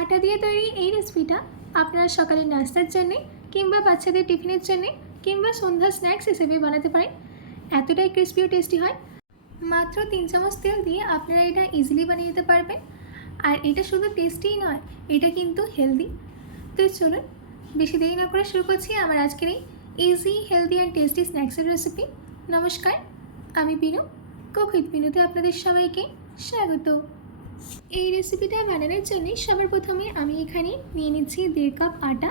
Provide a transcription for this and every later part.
আটা দিয়ে তৈরি এই রেসিপিটা আপনারা সকালের নাস্তার জন্যে কিংবা বাচ্চাদের টিফিনের জন্যে কিংবা সন্ধ্যা স্ন্যাক্স হিসেবে বানাতে পারেন। এতটাই ক্রিস্পি ও টেস্টি হয়। মাত্র 3 চামচ তেল দিয়ে আপনারা এটা ইজিলি বানিয়ে নিতে পারবেন। আর এটা শুধু টেস্টিই নয়, এটা কিন্তু হেলদি। তো চলুন বেশি দেরি না করে শুরু করছি আমার আজকের এই ইজি হেলদি অ্যান্ড টেস্টি স্ন্যাক্সের রেসিপি। নমস্কার, আমি পিনু, কুক উইথ পিনুতে আপনাদের সবাইকে স্বাগত। এই রেসিপিটা বানানোর জন্য সবার প্রথমে আমি এখানে নিয়ে নিচ্ছি 1.5 কাপ আটা।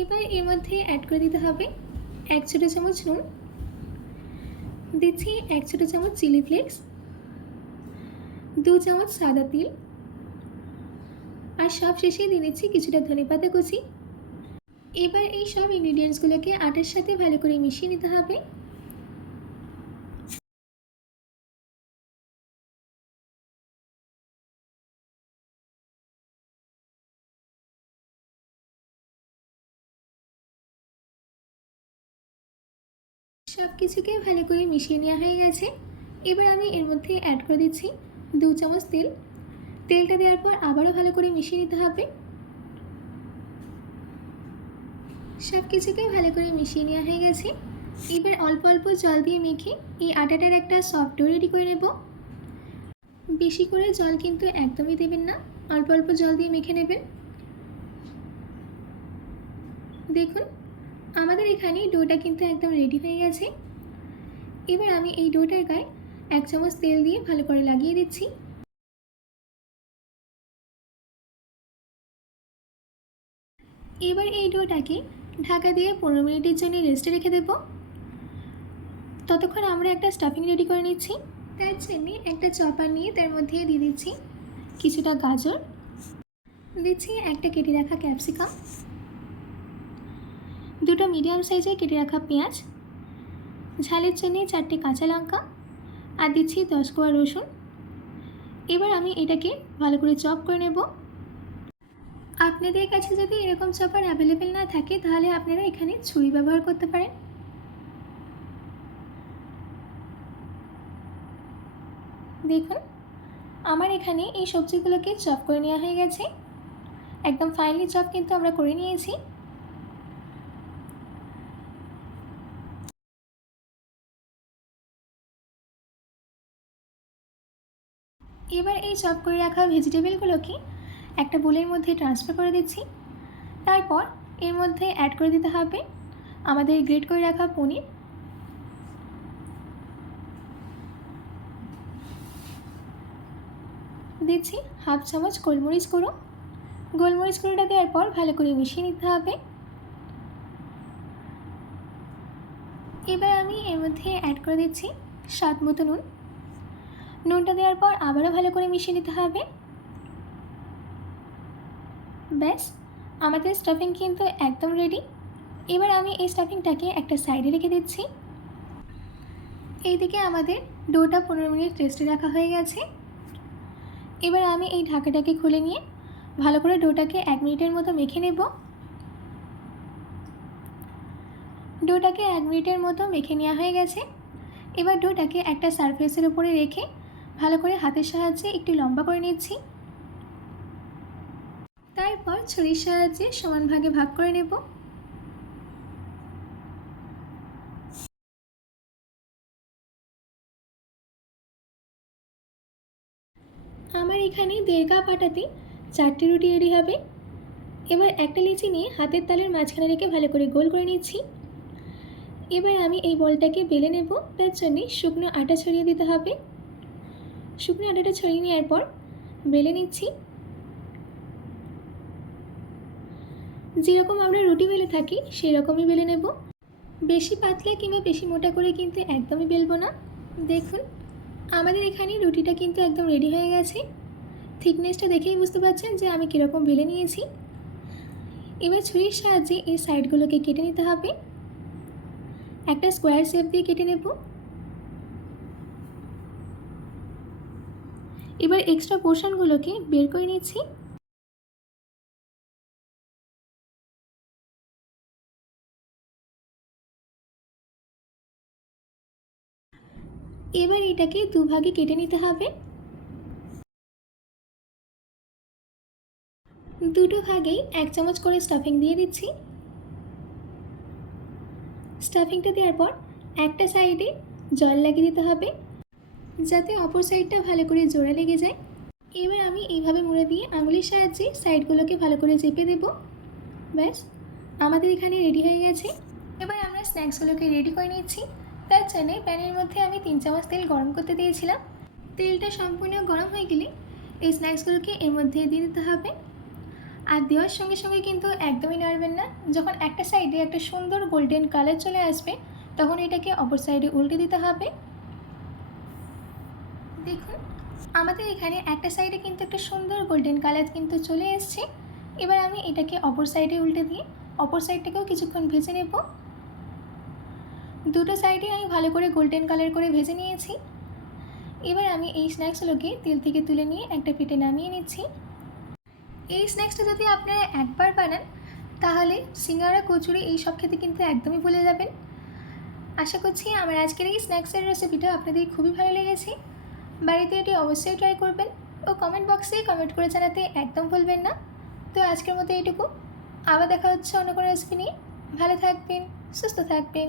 এবার এর মধ্যে অ্যাড করে দিতে হবে 1 ছোটো চামচ নুন, দিচ্ছি 1 ছোটো চামচ চিলি ফ্লেক্স, 2 চামচ সাদা তিল, আর সব শেষে দিয়ে দিচ্ছি কিছুটা ধনেপাতা কুচি। এবার এই সব ইনগ্রিডিয়েন্টসগুলোকে আটার সাথে ভালো করে মিশিয়ে নিতে হবে। সব কিছুকে ভালো করে মিশিয়ে নেওয়া হয়ে গেছে। এবার আমি এর মধ্যে অ্যাড করে দিচ্ছি 2 চামচ তেল। তেলটা দেওয়ার পর আবারও ভালো করে মিশিয়ে নিতে হবে। সব কিছুকে ভালো করে মিশিয়ে নেওয়া হয়ে গেছে। এবার অল্প অল্প জল দিয়ে মেখে এই আটাটার একটা সফট ডো রেডি করে নেব। বেশি করে জল কিন্তু একদমই দেবেন না, অল্প অল্প জল দিয়ে মেখে নেবেন। দেখুন আমাদের এখানে ডোটা কিন্তু একদম রেডি হয়ে গেছে। এবার আমি এই ডোটার গায়ে 1 চামচ তেল দিয়ে ভালো করে লাগিয়ে দিচ্ছি। এবার এই ডোটাকে ঢাকা দিয়ে 15 মিনিটের জন্য রেস্টে রেখে দেব। ততক্ষণ আমরা একটা স্টাফিং রেডি করে নিচ্ছি। তার জন্য একটা চপার নিয়ে তার মধ্যে দিয়ে দিচ্ছি কিছুটা গাজর, দিচ্ছি একটা কেটে রাখা ক্যাপসিকাম, দুটো মিডিয়াম সাইজে কেটে রাখা পেঁয়াজ, ঝালের জন্য 4টে কাঁচা লঙ্কা, আর দিচ্ছি 10 কোয়া রসুন। এবার আমি এটাকে ভালো করে চপ করে নেব। আপনাদের কাছে যদি এরকম চপার অ্যাভেলেবেল না থাকে তাহলে আপনারা এখানে ছুরি ব্যবহার করতে পারেন। দেখুন আমার এখানে এই সবজিগুলোকে চপ করে নেওয়া হয়ে গেছে। একদম ফাইনালি চপ কিন্তু আমরা করে নিয়েছি। এবার এই চপ করে রাখা ভেজিটেবলগুলোকে একটা বোলের মধ্যে ট্রান্সফার করে দিচ্ছি। তারপর এর মধ্যে অ্যাড করে দিতে হবে আমাদের গ্রেট করে রাখা পনির, দিচ্ছি হাফ চামচ গোলমরিচ গুঁড়ো। গোলমরিচ গুঁড়োটা দেওয়ার পর ভালো করে মিশিয়ে নিতে হবে। এবার আমি এর মধ্যে অ্যাড করে দিচ্ছি স্বাদ মতো নুন। নুনটা দেওয়ার পর আবারও ভালো করে মিশিয়ে নিতে হবে। ব্যাস আমাদের স্টাফিং কিন্তু একদম রেডি। এবার আমি এই স্টাফিংটাকে একটা সাইডে রেখে দিচ্ছি। এইদিকে আমাদের ডোটা 15 মিনিট রেস্টে রাখা হয়ে গেছে। এবার আমি এই ঢাকাটাকে খুলে নিয়ে ভালো করে ডোটাকে 1 মিনিটের মতো মেখে নেব। ডোটাকে 1 মিনিটের মতো মেখে নেওয়া হয়ে গেছে। এবার ডোটাকে একটা সারফেসের উপরে রেখে ভালো করে হাতের সাহায্যে একটু লম্বা করে নিচ্ছি। তারপর ছুরির সাহায্যে সমান ভাগে ভাগ করে নেব। আমার এখানে 1.5 কাপ আটাতে 4টে রুটি রেডি হবে। এবার একটা লিচি নিয়ে হাতের তালের মাঝখানে রেখে ভালো করে গোল করে নিচ্ছি। এবার আমি এই বলটাকে বেলে নেব। তার জন্যে শুকনো আটা ছড়িয়ে দিতে হবে। শুকনো আটাটা ছড়িয়ে নেওয়ার পর বেলে নিচ্ছি। যেরকম আমরা রুটি বেলে থাকি সেই রকমই বেলে নেব। বেশি পাতলা কিংবা বেশি মোটা করে কিন্তু একদমই বেলবো না। দেখুন আমাদের এখানে রুটিটা কিন্তু একদম রেডি হয়ে গেছে। থিকনেসটা দেখেই বুঝতে পারছেন যে আমি কীরকম বেলে নিয়েছি। এবার ছুরির সাহায্যে এই সাইডগুলোকে কেটে নিতে হবে। একটা স্কোয়ার শেপ দিয়ে কেটে নেব। এবার এক্সট্রা পোর্শনগুলোকে বের করে নিচ্ছি। এবার এটাকে দুভাগে কেটে নিতে হবে। দুটো ভাগেই 1 চামচ করে স্টাফিং দিয়ে দিচ্ছি। স্টাফিংটা দেওয়ার পর একটা সাইডে জল লাগিয়ে দিতে হবে যাতে অপর সাইডটা ভালো করে জোড়া লেগে যায়। এবার আমি এইভাবে মুড়ে দিয়ে আঙুলের সাহায্যে সাইডগুলোকে ভালো করে চেপে দেব। ব্যাস, আমাদের এখানে রেডি হয়ে গেছে। এবার আমরা স্ন্যাক্সগুলোকে রেডি করে নিচ্ছি। তার জন্য প্যানের মধ্যে আমি 3 চামচ তেল গরম করতে দিয়েছিলাম। তেলটা সম্পূর্ণ গরম হয়ে গেলে এই স্ন্যাক্সগুলোকে এর মধ্যে দিয়ে দিতে হবে। আর দেওয়ার সঙ্গে সঙ্গে কিন্তু একদমই নাড়বেন না। যখন একটা সাইডে একটা সুন্দর গোল্ডেন কালার চলে আসবে তখন এটাকে অপর সাইডে উল্টে দিতে হবে। দেখুন, আমাদের এখানে একটা সাইডে কিন্তু একটা সুন্দর গোল্ডেন কালার কিন্তু চলে এসছে। এবার আমি এটাকে অপর সাইডে উল্টে দিয়ে অপর সাইডটাকেও কিছুক্ষণ ভেজে নেব। দুটো সাইডে আমি ভালো করে গোল্ডেন কালার করে ভেজে নিয়েছি। এবার আমি এই স্ন্যাক্সগুলোকে তেল থেকে তুলে নিয়ে একটা প্লেটে নামিয়ে নিচ্ছি। এই স্ন্যাক্সটা যদি আপনারা একবার বানান তাহলে সিঙ্গারা, কচুরি এই সব খেতে কিন্তু একদমই ভুলে যাবেন। আশা করছি আমার আজকের এই স্ন্যাক্সের রেসিপিটা আপনাদের খুবই ভালো লেগেছে। বাড়িতে এটি অবশ্যই ট্রাই করবেন ও কমেন্ট বক্সে কমেন্ট করে জানাতে একদম ভুলবেন না। তো আজকের মতো এইটুকু, আবার দেখা হচ্ছে অন্য কোনো রেসিপি নিয়ে। ভালো থাকবেন, সুস্থ থাকবেন।